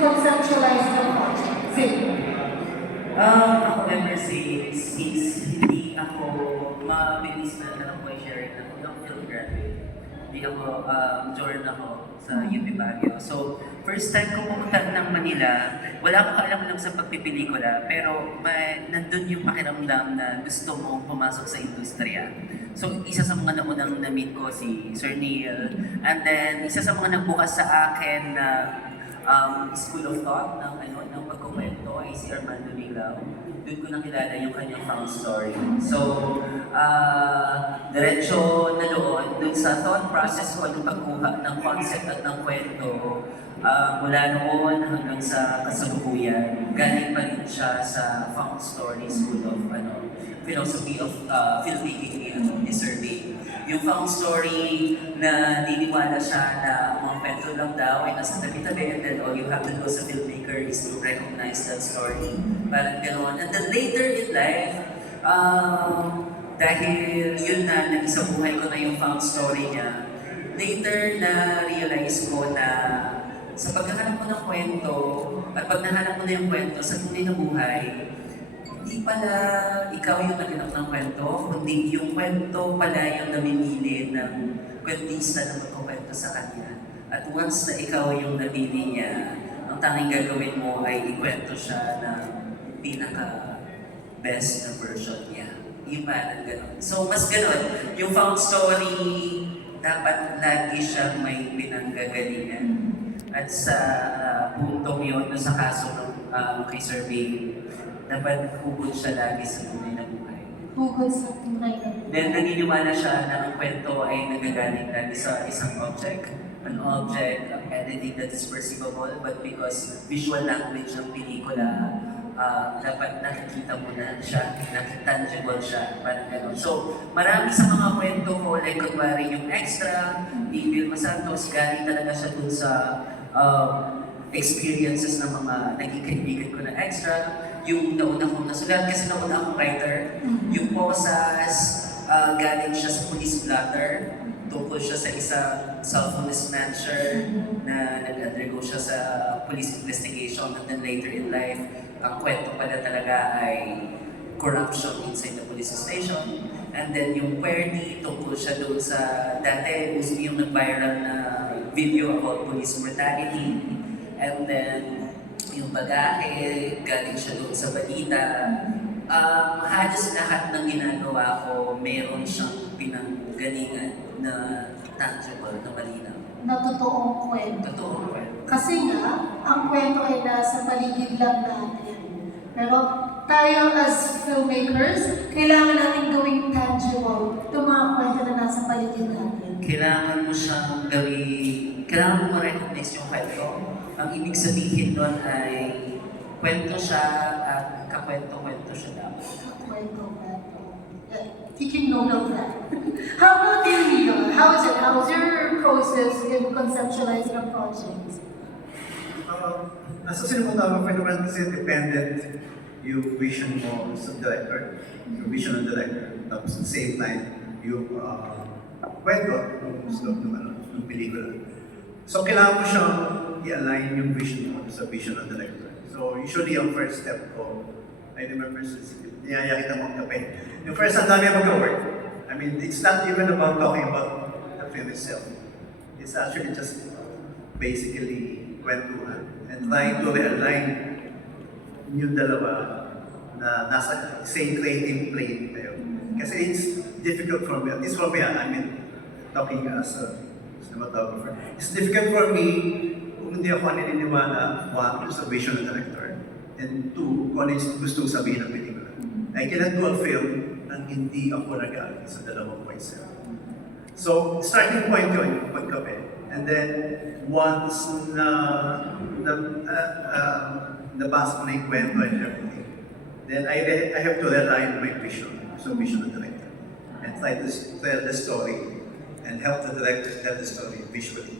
conceptualize the project? Zay. Um, ako ever since, since hindi ako mabilis na lang po sharing na ako ng film graduate. Hindi ako, um, journal ako sa UP Baguio. So, first time ko pumunta ng Manila, wala akong kaalam lang sa pagpipelikula, pero may, nandun yung pakiramdam na gusto mo pumasok sa industriya. So, isa sa mga naunang na-meet ko si Sir Neil. And then, isa sa mga nagbukas sa akin na um, School of Thought ng, ano, ng pagkukwento ay si Armando Lilaw. Doon ko nakilala yung kanyang found story. So, ah diretso na doon, doon sa thought process ko ng pagkuha ng concept at ng kwento, ah, mula noon hanggang sa kasalukuyan, galing pa rin siya sa found story school of ano, philosophy of uh, filmmaking ni, ano, ni Sir Bay. Yung found story na niniwala siya na mga kwento lang daw ay nasa tabi-tabi and then all you have to do as a filmmaker is to recognize that story. Parang gano'n. And then later in life, um, dahil yun na, nag-isa buhay ko na yung found story niya, later na realize ko na sa paghahanap mo ng kwento, at pag nahanap mo na yung kwento sa tunay na buhay, pala ikaw yung naganap ng kwento, kundi yung kwento pala yung namimili ng kwentista na magkukwento sa kanya. At once na ikaw yung napili niya, ang tanging gagawin mo ay ikwento siya ng pinaka best na version niya. Yung parang ganun. So, mas ganun. Yung found story, dapat lagi siyang may pinanggagalingan. At sa uh, puntong yun, sa kaso ng uh, kay Sir Bay, dapat hugod siya lagi sa tunay na buhay. Hugod sa tunay na Then naniniwala siya na ang kwento ay nagagaling lagi sa isang object. An object, an entity that is perceivable, but because visual language ng pelikula, ah, dapat nakikita mo na siya, nakitangible siya, parang gano'n. So, marami sa mga kwento ko, like kunwari yung extra, ni Vilma Santos, galing talaga siya dun sa um, experiences ng mga naging kaibigan ko na extra, yung nauna kong nasulat, kasi nauna akong writer, yung Posas, ah, galing siya sa police blotter, tungkol siya sa isang cellphone snatcher na nag-undergo siya sa police investigation and then later in life, ang kwento pala talaga ay corruption inside the police station. And then yung Querny, tungkol siya doon sa dati, uso yung nag-viral na video about police brutality. And then yung bagahe, galing siya doon sa balita. Um, halos lahat ng ginagawa ko, meron siyang pinanggalingan na tangible, na malinaw. na totoong kwento. Totoo kwento. Kasi nga, ang kwento ay nasa paligid lang natin. Pero tayo as filmmakers, kailangan natin gawing tangible itong mga kwento na nasa paligid natin. Kailangan mo gawin, kailangan mo ma-recognize yung kwento. Ang ibig sabihin nun ay kwento siya at kakwento-kwento siya dapat. Kwento, kwento. Yeah, taking note of that. How about you, Neil? How is it? How was your process in conceptualizing a project? Um, nasa sinumunta mo, Phenomenal kasi dependent yung vision mo sa director, yung vision ng director. Tapos at the same time, yung uh, kwento ng gusto ng, ano, ng pelikula. So kailangan mo siyang i-align yung vision mo sa vision ng director. So usually ang first step ko, I remember sa niyaya kita magkape. Yung first ang dami mag-work. I mean, it's not even about talking about the film itself. It's actually just basically kwentuhan and trying to realign yung dalawa na nasa same creative plane kayo. Kasi it's difficult for me, at least for me, I mean, talking as a cinematographer, it's difficult for me kung hindi ako naniniwala, one, sa vision ng director, and two, kung ano yung gusto sabihin ng pelikula. I cannot do a film nang hindi ako nag-aaral sa dalawang points. So, starting point yun, yung pagkape. And then, once na, na, uh, uh, nabasa ko na yung kwento and everything, then I, I have to rely on my vision, so vision the director, and try to tell the story and help the director tell the story visually.